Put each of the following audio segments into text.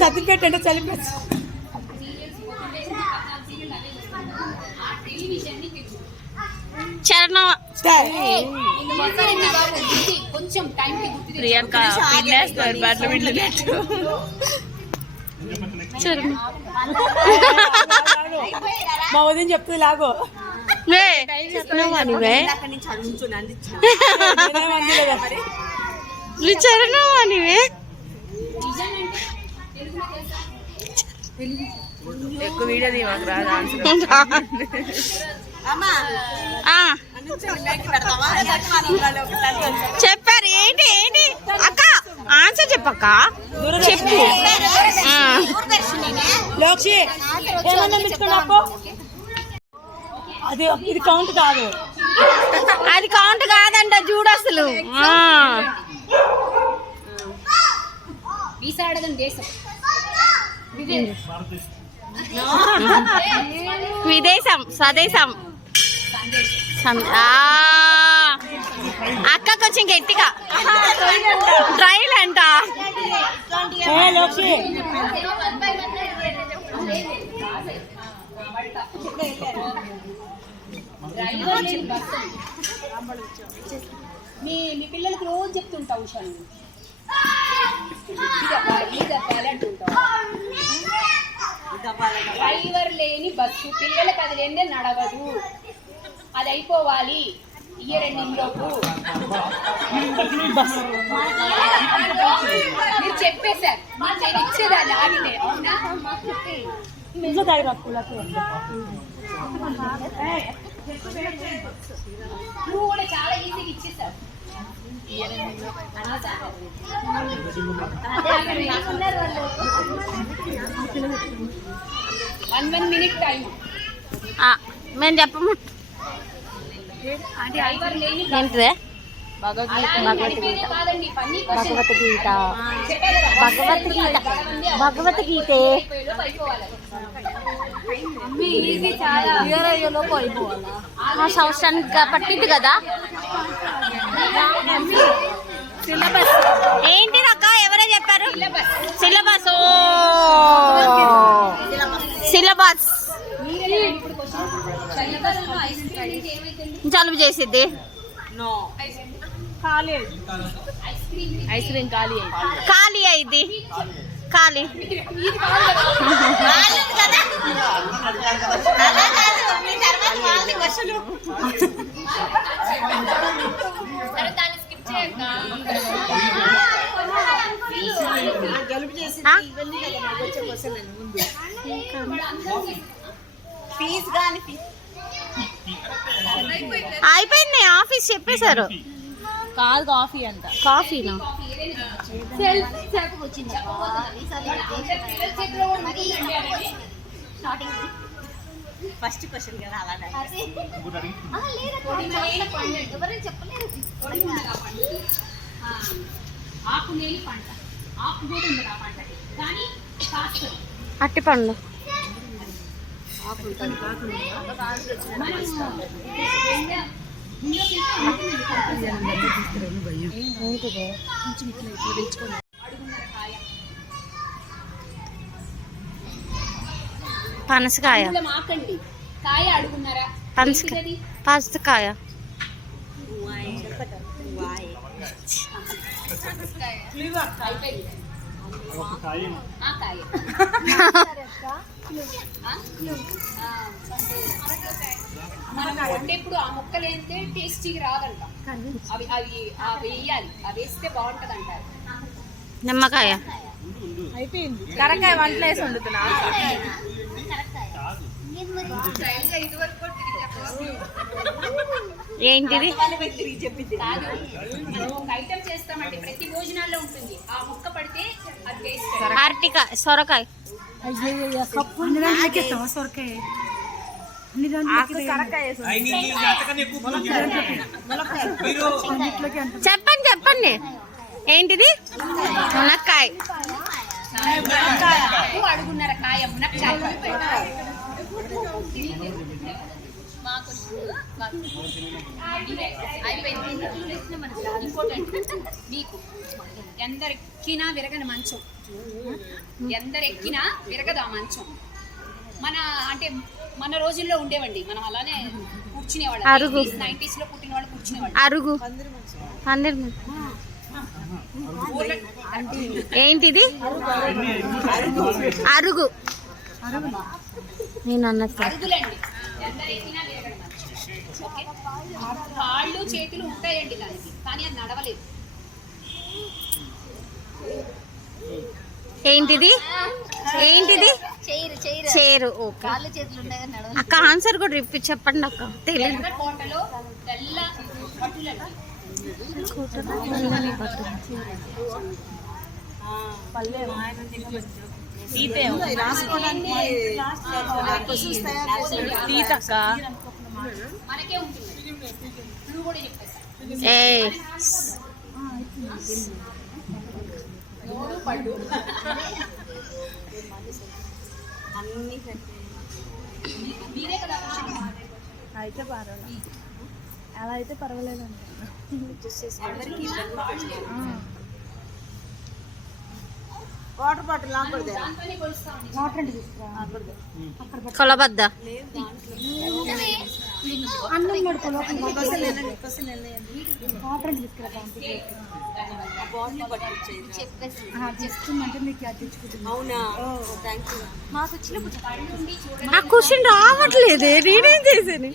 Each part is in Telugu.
సర్టిఫికెట్ అంటే చలిపెట్ట చరణం ప్రియాంక బట్టలు పిండినట్టు మా ఉదయం చెప్తుంది లాగో చరణమనివే ఎక్కువ వీడియో తీయకు రాదా చెప్పారు ఏంటి ఏంటి అక్క ఆన్సర్ చెప్పక్క చెప్పు అది ఇది కౌంట్ కాదు అది కౌంట్ కాదంట చూడు అసలు విదేశం స్వదేశం అక్క కొంచెం గట్టిగా ట్రైల్ అంట మీ పిల్లలకి రోజు చెప్తుంటావు ఉషాను డ్రైవర్ లేని బస్సు పిల్లలకి అది లేదే నడవదు, అది అయిపోవాలి ఇయర్ ఎండింగ్లోపు. మీరు చెప్పేశారు నేను ఇచ్చేదాన్ని ఆగితే అవునా? నువ్వు కూడా చాలా ఈజీగా ఇచ్చేసావు. 1 minute టైం మేము చెప్పము. ఏంటిదే? భగవద్గీతే ఆ సంవత్సరానికి పట్టింది కదా. సిలబస్ ఏంటి అక్క ఎవరో చెప్పారు? సిలబస్ సిలబస్ జలుబు చేసిద్ది. ఐస్ క్రీమ్ ఖాళీ అయింది. ఖాళీ అయిపోయింది. ఆఫీస్ చెప్పేశారు. కాదు కాఫీ అంట. కాఫీనా? ఫస్ట్ క్వశ్చన్ కదా అలానే ఆకులేని పంట, ఆకు కూడా ఉండదు ఆ పంటకి, కానీ అట్టి పండు. పనసకాయ. మాకండి కాయ అడుగున్నారా? పనసకాయ మనం వండేప్పుడు ఆ ముక్కలు వేస్తే టేస్టీగా రాదంట. అవి అవి వేయాలి, అవి వేస్తే బాగుంటది అంటారు. నిమ్మకాయ. అయిపోయింది. కరకాయ వంటలు వేసి వండుతున్నా. ఏంటిది? ఐటమ్ చేస్తామంటే ప్రతి భోజనాల్లో ఉంటుంది. ఆ ముక్క పడితే అది టేస్ట్. అరటికాయ, సొరకాయ. చెప్పండి చెప్పండి. ఏంటిది? మునక్కాయ. అడుగున్నారా? కాయ మునక్కాయ. మాకు ఇంకోటండి మీకు ఎందరెక్కినా విరగని మంచం, ఎందరెక్కినా విరగదు ఆ మంచం. మన రోజుల్లో ఉండేవండి, మనం అలానే కూర్చునేవాళ్ళం. 90s లో పుట్టిన వాళ్ళు కూర్చునేవాళ్ళు. అరుగు ఏంటిది? అరుగు నేను అన్నది అరుగులండి, ఎందరెక్కినా విరగని మంచం. ఓకే, కాళ్ళు చేతులు ఉంటాయండి దానికి, కానీ అది నడవలేదు. ఏంటిది? చేరు. ఓకే అక్క, ఆన్సర్ కూడా రిపీట్ చెప్పండి అక్క. తెలియదు. కోటలో తెల్ల పట్టులండి. మనకే ఉంటుంది. నువ్వు కూడా చెప్పేసా పళ్ళు మీరే కదా అయితే పర్వాలేదు, అలా అయితే పర్వాలేదండి. వాటర్ బాటిల్ కొలబద్ద ఆ క్వశ్చన్ రావట్లేదు. నేనేం చేశాను?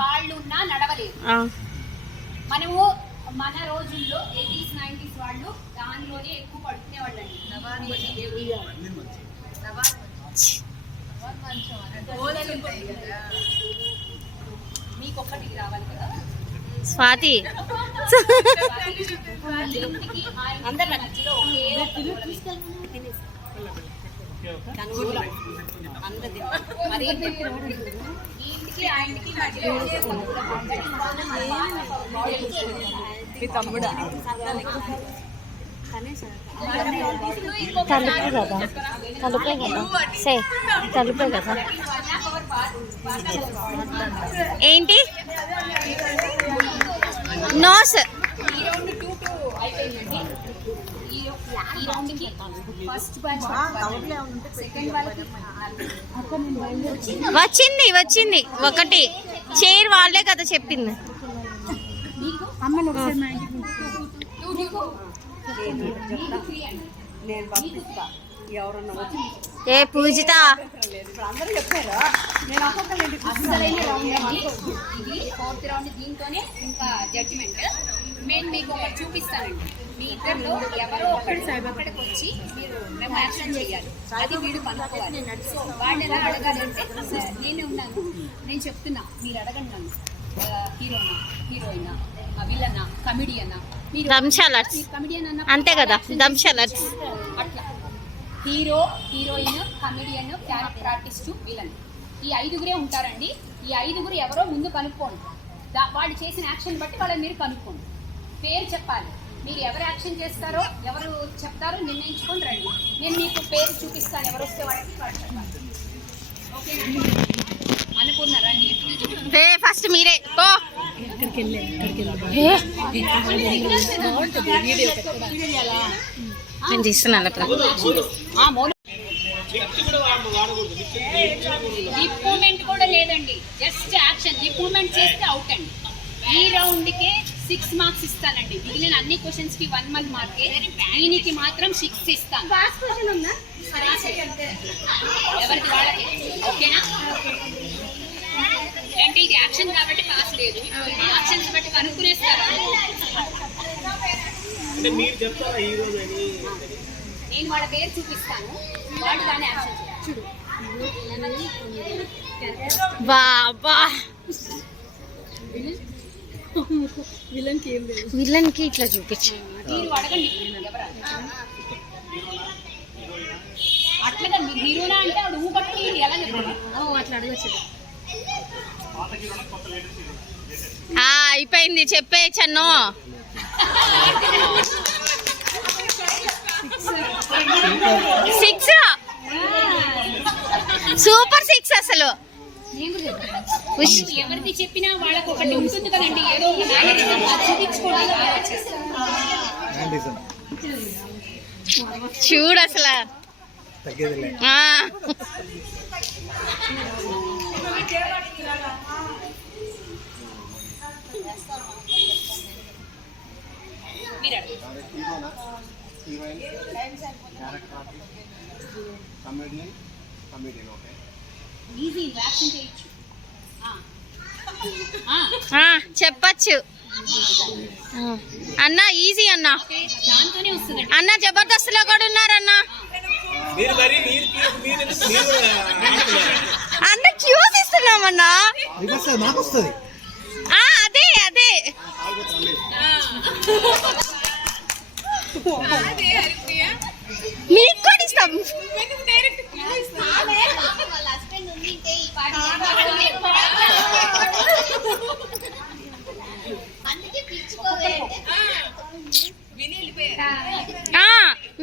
కాళ్ళు ఉన్నా నడవలేదు. మనము మన రోజుల్లో 80s 90s వాళ్ళు దానిలోనే ఎక్కువ పడుకునే వాళ్ళండి. మీకు ఒక్కటికి రావాలి కదా స్వాతి. అందరి మధ్యలో మరి ఇంటికి ఆయనకి తమ్ముడా తలుపే కదా. ఏంటి? నోస్. ఈ రౌండ్కి ఫస్ట్ బ్యాచ్, సెకండ్ వాళ్ళకి వచ్చింది ఒకటి. చైర్ వాళ్ళే కదా చెప్పింది. ఏ పూజిత అసలైన రౌండ్ అండి ఇది, 4th రౌండ్. దీంతోనే ఇంకా జడ్జిమెంట్. నేను మీకు ఒకటి చూపిస్తానండి. మీ ఇద్దరిలో ఎవరో అక్కడికి వచ్చి మీరు మేము యాక్షన్ చేయాలి, అది వీడు కనుక్కోవాలి. సో వాళ్ళు ఎలా అడగాలంటే, నేనే ఉన్నాను, నేను చెప్తున్నా, మీరు అడగండి నన్ను. హీరోనా, హీరోయినా, విలనా, కమిడియనా? మీరు కమిడియన్ అన్న అంతే కదా, దంశాలర్స్. అట్లా hero, heroine, comedian, character artist, villain, ఈ 5గురే ఉంటారండి. ఈ 5గురు ఎవరో ముందు కనుక్కోండి. వాళ్ళు చేసిన యాక్షన్ బట్టి వాళ్ళని మీరు కనుక్కోండి. పేరు చెప్పాలి. మీరు ఎవరు యాక్షన్ చేస్తారో, ఎవరు చెప్తారో నిర్ణయించుకొని రండి. నేను మీకు పేరు చూపిస్తాను, ఎవరు వస్తే వాళ్ళకి చెప్పాలి. ఓకేనండి? అనుకున్నా రండి. ఫస్ట్ మీరే పో. నేను తీస్తున్నాను. లిప్ మూమెంట్ కూడా లేదండి, జస్ట్ యాక్షన్. లిప్ మూమెంట్ చేస్తే అవుట్ అండి. ఈ రౌండ్కే 6 మార్క్స్ ఇస్తానండి. మిగిలిన అన్ని క్వశ్చన్స్ కి 1 మార్కే, దీనికి మాత్రం 6 ఇస్తాను. ఎవరికి వాళ్ళకి. ఓకేనా? అంటే ఇది యాక్షన్ కాబట్టి పాస్ లేదు, యాక్షన్స్ బట్టి కనుక్కునేస్తారు. నేను వాళ్ళ పేరు చూపిస్తాను, వాళ్ళు దాన్ని యాక్షన్ చూడు. బాబా, విలన్ కి ఇట్లా చూపించు. మీరు అడగండి అట్లా. మీరు హీరోనా అంటే ఆవిడ ఊ పట్టుకుని ఎలా చెప్పండి? అట్లా అడగచ్చు. అయిపోయింది, చెప్పేయచ్చన్నో. 6 సూపర్ 6 అసలు. ఎవరిది చెప్పినా వాళ్ళకి ఒకటి ఉంటుంది కదండి, ఏదో ఒక మేనరిజం చూపించుకోవడం. చూడు అసలు. ఆ. ఈజీ వ్యాక్సిన్ చేయొచ్చు. చెప్పచ్చు అన్న, ఈజీ అన్న. దాంతోనే వస్తుంది అన్న జబర్దస్త్ లో కూడా ఉన్నారన్న. అన్న క్యూస్ ఇస్తున్నామన్నా. అదే అదే మీకు కూడా ఇస్తాం.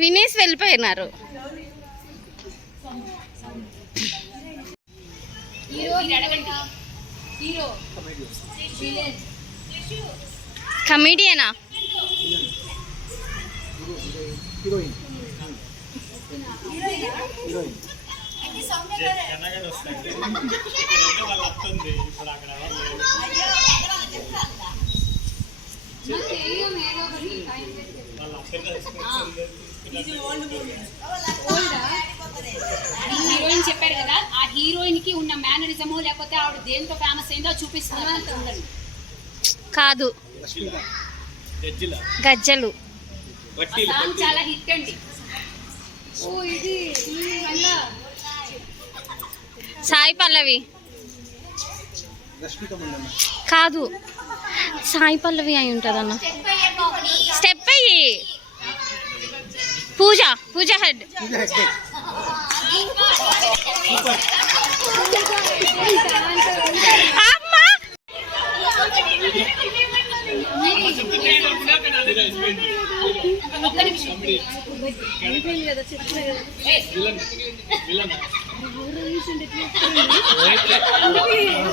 వినేసి వెళ్ళిపోయినారు. కమెడియనా? హీరోయిన్ చెప్పారు కదా, ఆ హీరోయిన్ కి ఉన్న మేనరిజమో లేకపోతే ఆవిడ దేంతో ఫేమస్ అయిందో చూపిస్తున్నారు. కాదు, గజ్జలు. సాంగ్ చాలా హిట్ అండి. సాయి పల్లవి కాదు, సాయి పల్లవి అయి ఉంటదన్న. స్టెప్ అయ్యి పూజ, పూజ హెడ్. అమ్మా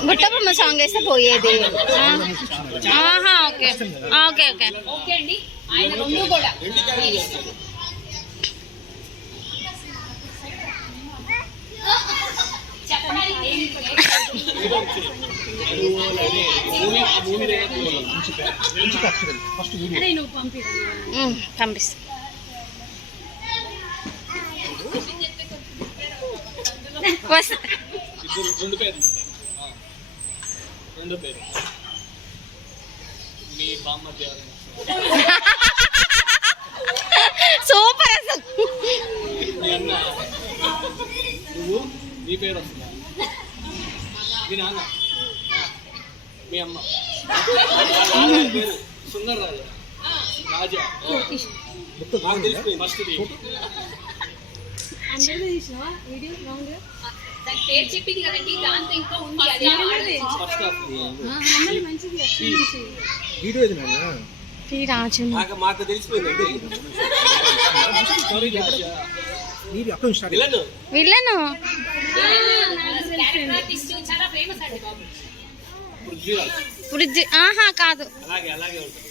బుట్టబొమ్మ సాంగ్ వేస్తే పోయేది. ఓకే ఓకే ఓకే ఓకే అండి. ఆయన రెండు కూడా పంపిస్తా. రెండు పేరు మీ బామ్మర్ది సూపర్ అసలు. మీ అన్న, నువ్వు, నీ పేరు వస్తుందా? మీ నాన్న, మీ అమ్మ, పేరు సుందర్ రాజా, రాజా. నాకు తెలిసిపోయింది ఫస్ట్ దాని పేరు చెప్పింది కదండి, దాంతో ఇంకా ఉంది. అదే ఫస్ట్ రాజు మాకు తెలిసిపోయింది. విలను చాలా ఫేమస్ అండి బాబు. పృథ్వీ. ఆహా కాదు, అలాగే అలాగే ఉంటుంది.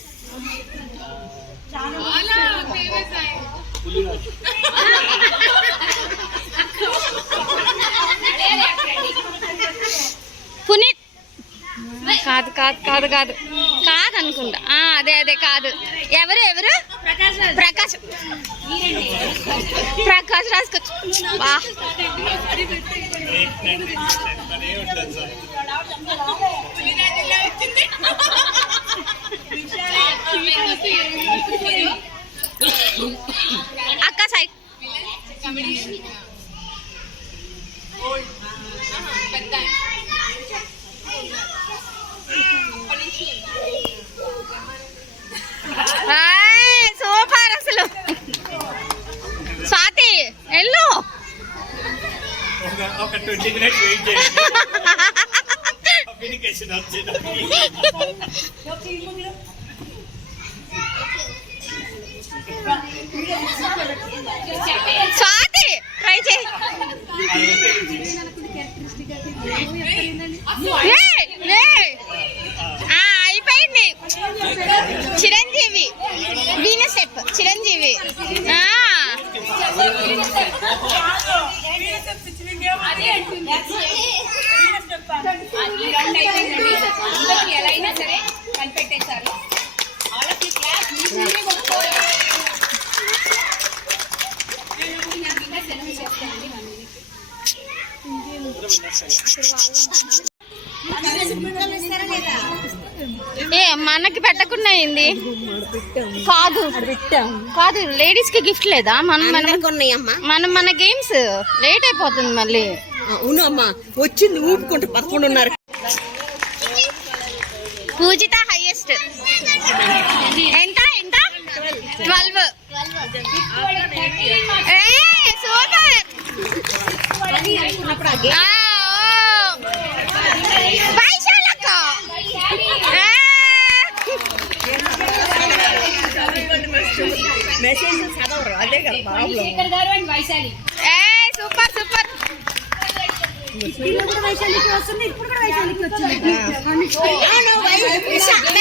పునీత్. కాదు కాదు కాదు కాదు కాదు అనుకుంటా. అదే అదే కాదు. ఎవరు ఎవరు? ప్రకాష్. ప్రకాష్ రాజ్. అక్క సైడ్. సూపర్ అసలు. స్వాతి ఎల్లు. ఒక 20 minutes వెయిట్ చేయండి. కమ్యూనికేషన్ వచ్చింది. స్వాతి ట్రై చేయి అయిపోయింది. చిరంజీవి వీణ స్టెప్ చిరంజీవి. ఎలా అయినా సరే కనిపెట్టేశారు. ఏ మనకి పెట్టకుండా అయింది కాదు కాదు. లేడీస్ కి గిఫ్ట్ లేదా? మనం మన గేమ్స్ లేట్ అయిపోతుంది మళ్ళీ. అవునమ్మా వచ్చింది ఊపుకుంటూ 11 ఉన్నారు. పూజిత హైయెస్ట్ ఎంత ఎంత 12. సూపర్. వైశాలక్క మెసేజ్ చదవరు అదే కదా. శేఖర్ గారు అండ్ వైశాలి. Super super. వైశాలికి వస్తుంది, ఇప్పుడు కూడా వైశాలికి వచ్చింది. విశాలి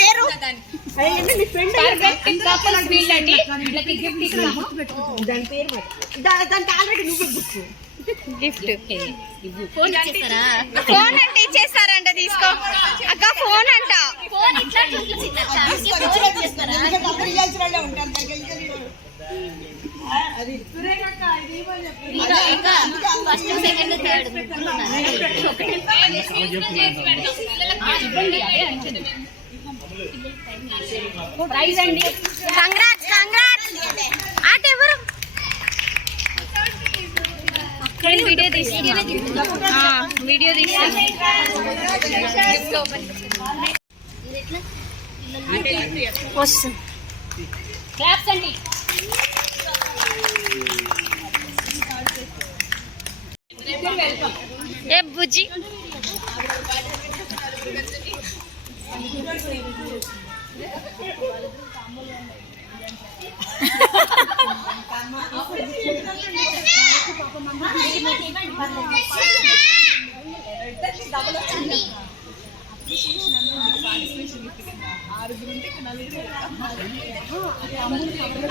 పేరు దాని పేరు దానికి ఆల్రెడీ నువ్వు గిఫ్ట్. ఫోన్ అంటే ఇచ్చేస్తారంట. తీసుకో అక్క ఫోన్ అంట. ప్రైజ్ అండి. Congrats congrats. ఆట ఎవరు వీడియో తీసి వస్తుంది. క్లాప్స్ అండి. ఏ బుజ్జి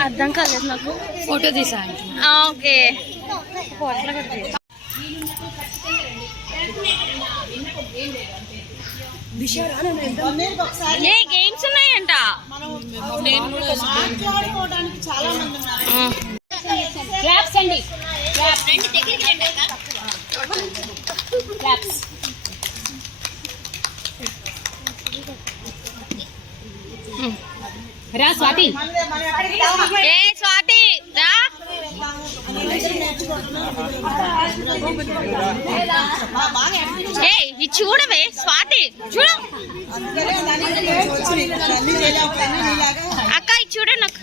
అర్థం కాలేదు నాకు. ఫోటో తీసా. ఓకే. ఏ గేమ్స్ ఉన్నాయంట. క్లాప్స్ అండి. క్లాప్స్. రా స్వాతి. ఏ స్వాతి రా. ఏ ఇది చూడవే స్వాతి చూడు అక్క ఇది చూడ నాకు.